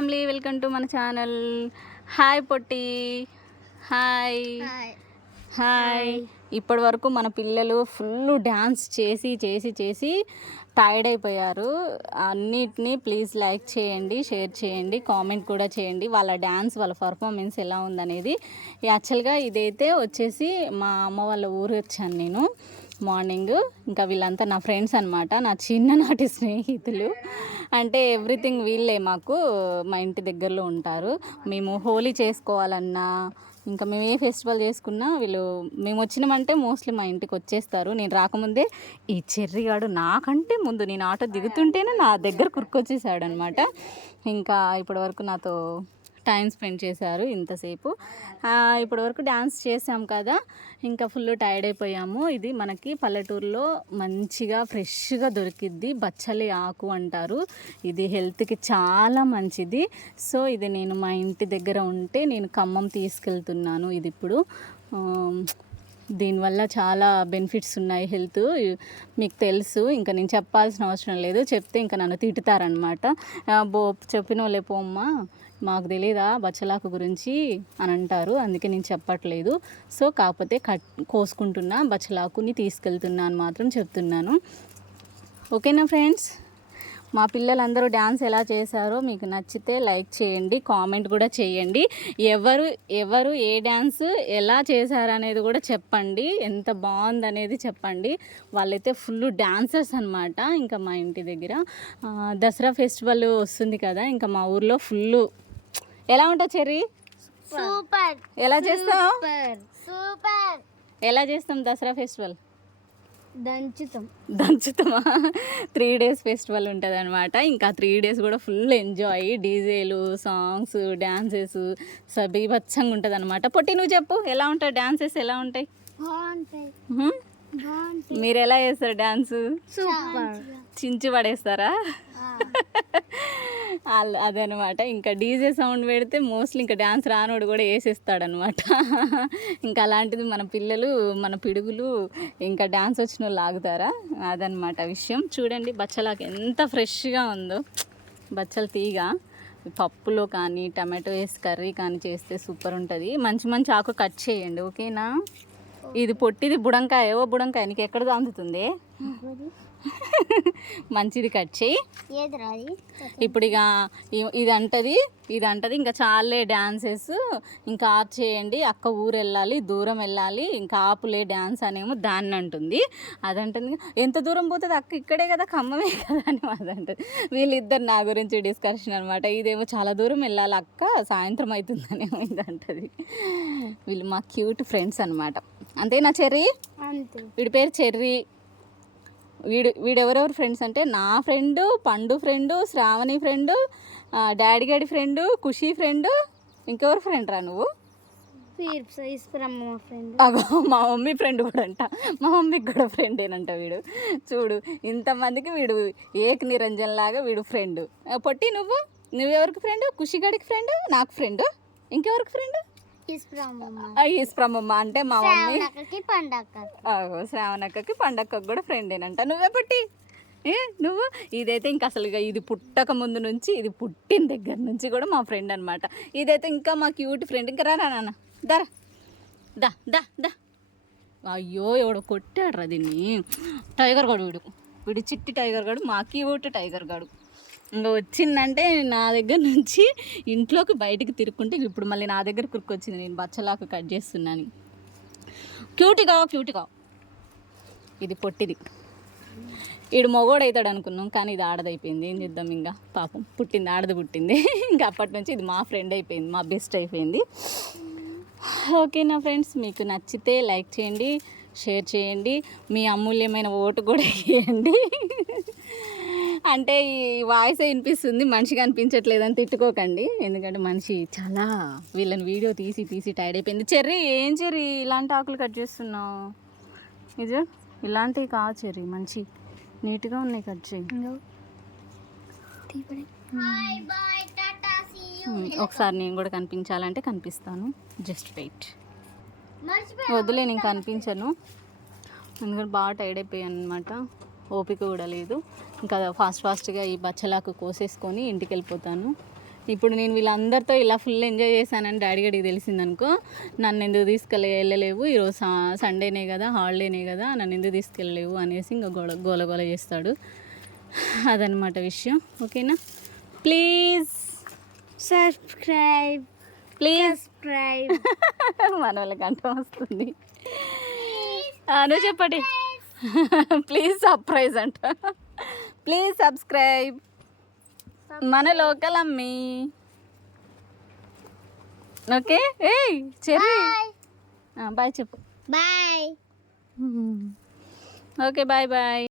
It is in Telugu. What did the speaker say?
ఫ్యామిలీ, వెల్కమ్ టు మన ఛానల్. హాయ్ పొట్టి, హాయ్ హాయ్. ఇప్పటి వరకు మన పిల్లలు ఫుల్ డ్యాన్స్ చేసి చేసి చేసి టైర్డ్ అయిపోయారు. అన్నిటినీ ప్లీజ్ లైక్ చేయండి, షేర్ చేయండి, కామెంట్ కూడా చేయండి. వాళ్ళ డ్యాన్స్, వాళ్ళ పర్ఫార్మెన్స్ ఎలా ఉందనేది. యాక్చువల్గా ఇదైతే వచ్చేసి మా అమ్మ వాళ్ళ ఊరు వచ్చాను నేను మార్నింగ్. ఇంకా వీళ్ళంతా నా ఫ్రెండ్స్ అనమాట, నా చిన్ననాటి స్నేహితులు. అంటే ఎవ్రీథింగ్ వీళ్ళే మాకు మా ఇంటి దగ్గరలో ఉంటారు. మేము హోలీ చేసుకోవాలన్నా, ఇంకా మేము ఏ ఫెస్టివల్ చేసుకున్నా మేము వచ్చినామంటే మోస్ట్లీ మా ఇంటికి వచ్చేస్తారు. నేను రాకముందే ఈ చెర్రిగాడు నాకంటే ముందు నేను ఆటో దిగుతుంటేనే నా దగ్గర కురుకొచ్చేసాడు అనమాట. ఇంకా ఇప్పటివరకు నాతో టైం స్పెండ్ చేశారు ఇంతసేపు. ఇప్పటివరకు డ్యాన్స్ చేసాం కదా, ఇంకా ఫుల్ టైర్డ్ అయిపోయాము. ఇది మనకి పల్లెటూరులో మంచిగా ఫ్రెష్గా దొరికిద్ది, బచ్చలి ఆకు అంటారు. ఇది హెల్త్కి చాలా మంచిది. సో ఇది నేను మా ఇంటి దగ్గర ఉంటే నేను ఖమ్మం తీసుకెళ్తున్నాను. ఇది ఇప్పుడు దీనివల్ల చాలా బెనిఫిట్స్ ఉన్నాయి హెల్త్, మీకు తెలుసు. ఇంకా నేను చెప్పాల్సిన అవసరం లేదు, చెప్తే ఇంకా నన్ను తిట్టుతారనమాట. చెప్పిన వాళ్ళే పోమ్మా, మాకు తెలీదా బచ్చలాకు గురించి అని అంటారు, అందుకే నేను చెప్పట్లేదు. సో కాకపోతే కోసుకుంటున్నా, బచ్చలాకుని తీసుకెళ్తున్నాను మాత్రం చెప్తున్నాను. ఓకేనా ఫ్రెండ్స్? మా పిల్లలందరూ డ్యాన్స్ ఎలా చేశారో మీకు నచ్చితే లైక్ చేయండి, కామెంట్ కూడా చేయండి. ఎవరు ఏ డ్యాన్స్ ఎలా చేశారనేది కూడా చెప్పండి, ఎంత బాగుందనేది చెప్పండి. వాళ్ళైతే ఫుల్ డ్యాన్సర్స్ అనమాట. ఇంకా మా ఇంటి దగ్గర దసరా ఫెస్టివల్ వస్తుంది కదా, ఇంకా మా ఊర్లో ఫుల్. ఎలా ఉంటావు చెర్రీ? సూపర్. ఎలా చేస్తాం? సూపర్. ఎలా చేస్తాం దసరా ఫెస్టివల్? దంచుతామా? 3 days ఫెస్టివల్ ఉంటుంది అనమాట. ఇంకా 3 days కూడా ఫుల్ ఎంజాయ్, డీజేలు, సాంగ్స్, డ్యాన్సెస్ బీభత్సంగా ఉంటుంది అనమాట. పొట్టి నువ్వు చెప్పు, ఎలా ఉంటాయి డ్యాన్సెస్? ఎలా ఉంటాయి? మీరు ఎలా చేస్తారు డ్యాన్స్? సూపర్. చించి పడేస్తారా? అదనమాట. ఇంకా డీజే సౌండ్ పెడితే మోస్ట్లీ ఇంకా డ్యాన్స్ రానోడు కూడా వేసేస్తాడనమాట. ఇంకా అలాంటిది మన పిల్లలు, మన పిడుగులు ఇంకా డ్యాన్స్ వచ్చిన వాళ్ళు ఆగుతారా? అదనమాట విషయం. చూడండి బచ్చలాకు ఎంత ఫ్రెష్గా ఉందో. బచ్చల తీగ పప్పులో కానీ టమాటో వేసి కర్రీ కానీ చేస్తే సూపర్ ఉంటుంది. మంచి మంచి ఆకు కట్ చేయండి, ఓకేనా? ఇది పొట్టిది బుడంకాయ. బుడంకాయ నీకు ఎక్కడ అందుతుంది? మంచిది కట్ చేయి. ఇప్పుడు ఇక ఇది అంటది ఇంకా చాలే డ్యాన్సెస్, ఇంకా ఆఫ్ చేయండి. అక్క ఊరు వెళ్ళాలి, దూరం వెళ్ళాలి, ఇంకా ఆపులే డ్యాన్స్ అనేమో దాన్ని అంటుంది. అదంటుంది ఎంత దూరం పోతుంది అక్క, ఇక్కడే కదా, ఖమ్మమే కదా అని అదంటుంది. వీళ్ళిద్దరు నా గురించి డిస్కషన్ అనమాట. ఇదేమో చాలా దూరం వెళ్ళాలి అక్క, సాయంత్రం అవుతుందనేమో ఇది అంటది. వీళ్ళు మా క్యూట్ ఫ్రెండ్స్ అనమాట. అంతేనా చెర్రీ? వీడి పేరు చెర్రీ. వీడెవరెవరు ఫ్రెండ్స్ అంటే, నా ఫ్రెండు, పండు ఫ్రెండు, శ్రావణి ఫ్రెండు, డాడీ గడి ఫ్రెండు, ఖుషి ఫ్రెండు. ఇంకెవరు ఫ్రెండ్ రా నువ్వు? అగో మా మమ్మీ ఫ్రెండ్ కూడా అంట, మా మమ్మీకి కూడా ఫ్రెండేనంట వీడు. చూడు ఇంతమందికి వీడు ఏక్ నిరంజన్ లాగా వీడు ఫ్రెండ్. పొట్టి నువ్వెవరికి ఫ్రెండ్? ఖుషి గడికి ఫ్రెండ్, నాకు ఫ్రెండ్. ఇంకెవరికి ఫ్రెండ్? ఈస్ప్రమమ్మ అంటే మా మమ్మీ. శ్రావణక్కకి పండక్కకి కూడా ఫ్రెండేనంట. నువ్వే పట్టి నువ్వు ఇదైతే ఇంకా అసలు ఇది పుట్టక ముందు నుంచి, ఇది పుట్టిన దగ్గర నుంచి కూడా మా ఫ్రెండ్ అనమాట. ఇదైతే ఇంకా మా క్యూట్ ఫ్రెండ్. ఇంకా రా నాన్న, దరా దా దా దా. అయ్యో ఎవడో కొట్టాడు రా దీన్ని. టైగర్ గాడు వీడు చిట్టి టైగర్ గాడు, మా క్యూట్ టైగర్ గాడు. ఇంకా వచ్చిందంటే నా దగ్గర నుంచి ఇంట్లోకి బయటికి తిరుక్కుంటే ఇప్పుడు మళ్ళీ నా దగ్గర కురుకొచ్చింది. నేను బచ్చలాకు కట్ చేస్తున్నాను. క్యూట్గా ఇది పొట్టిది. వీడు మొగోడు అవుతాడు అనుకున్నాం, కానీ ఇది ఆడదైపోయింది. ఏం చేద్దాం, ఇంకా పాపం పుట్టింది, ఆడది పుట్టింది. ఇంకా అప్పటి నుంచి ఇది మా ఫ్రెండ్ అయిపోయింది, మా బెస్ట్ అయిపోయింది. ఓకేనా ఫ్రెండ్స్? మీకు నచ్చితే లైక్ చేయండి, షేర్ చేయండి, మీ అమూల్యమైన ఓటు కూడా వేయండి. అంటే ఈ వాయిస్ వినిపిస్తుంది, మనిషిగా అనిపించట్లేదని తిట్టుకోకండి, ఎందుకంటే మనిషి చాలా వీళ్ళని వీడియో తీసి టైర్డ్ అయిపోయింది. చెర్రీ, ఏం చెర్రీ ఇలాంటి ఆకులు కట్ చేస్తున్నావు? ఇది ఇలాంటివి కాదు చెర్రీ, మంచి నీట్గా ఉన్నాయి, కట్ చేయి. ఒకసారి నేను కూడా కనిపించాలంటే కనిపిస్తాను, జస్ట్ వెయిట్. వద్దులే, నేను కనిపించను ఎందుకంటే బాగా టైర్డ్ అయిపోయాను అనమాట. ఓపిక కూడా లేదు. ఇంకా ఫాస్ట్గా ఈ బచ్చలాకు కోసేసుకొని ఇంటికి వెళ్ళిపోతాను. ఇప్పుడు నేను వీళ్ళందరితో ఇలా ఫుల్ ఎంజాయ్ చేశానని డాడీ గడికి తెలిసిందనుకో, నన్ను ఎందుకు వెళ్ళలేవు, ఈరోజు సండేనే కదా, హాలిడేనే కదా, నన్ను ఎందుకు తీసుకెళ్ళలేవు అనేసి ఇంకా గోల గోల చేస్తాడు. అదనమాట విషయం. ఓకేనా? ప్లీజ్ సబ్స్క్రైబ్ మన వాళ్ళకి అంట వస్తుంది. నువ్వు చెప్పండి. ప్లీజ్ సర్ప్రైజ్ అంట. ప్లీజ్ సబ్స్క్రైబ్ మన లోకల్ అమ్మి. ఓకే ఏయ్ చెర్రీ బాయ్ చెప్పు. బాయ్. Okay bye bye.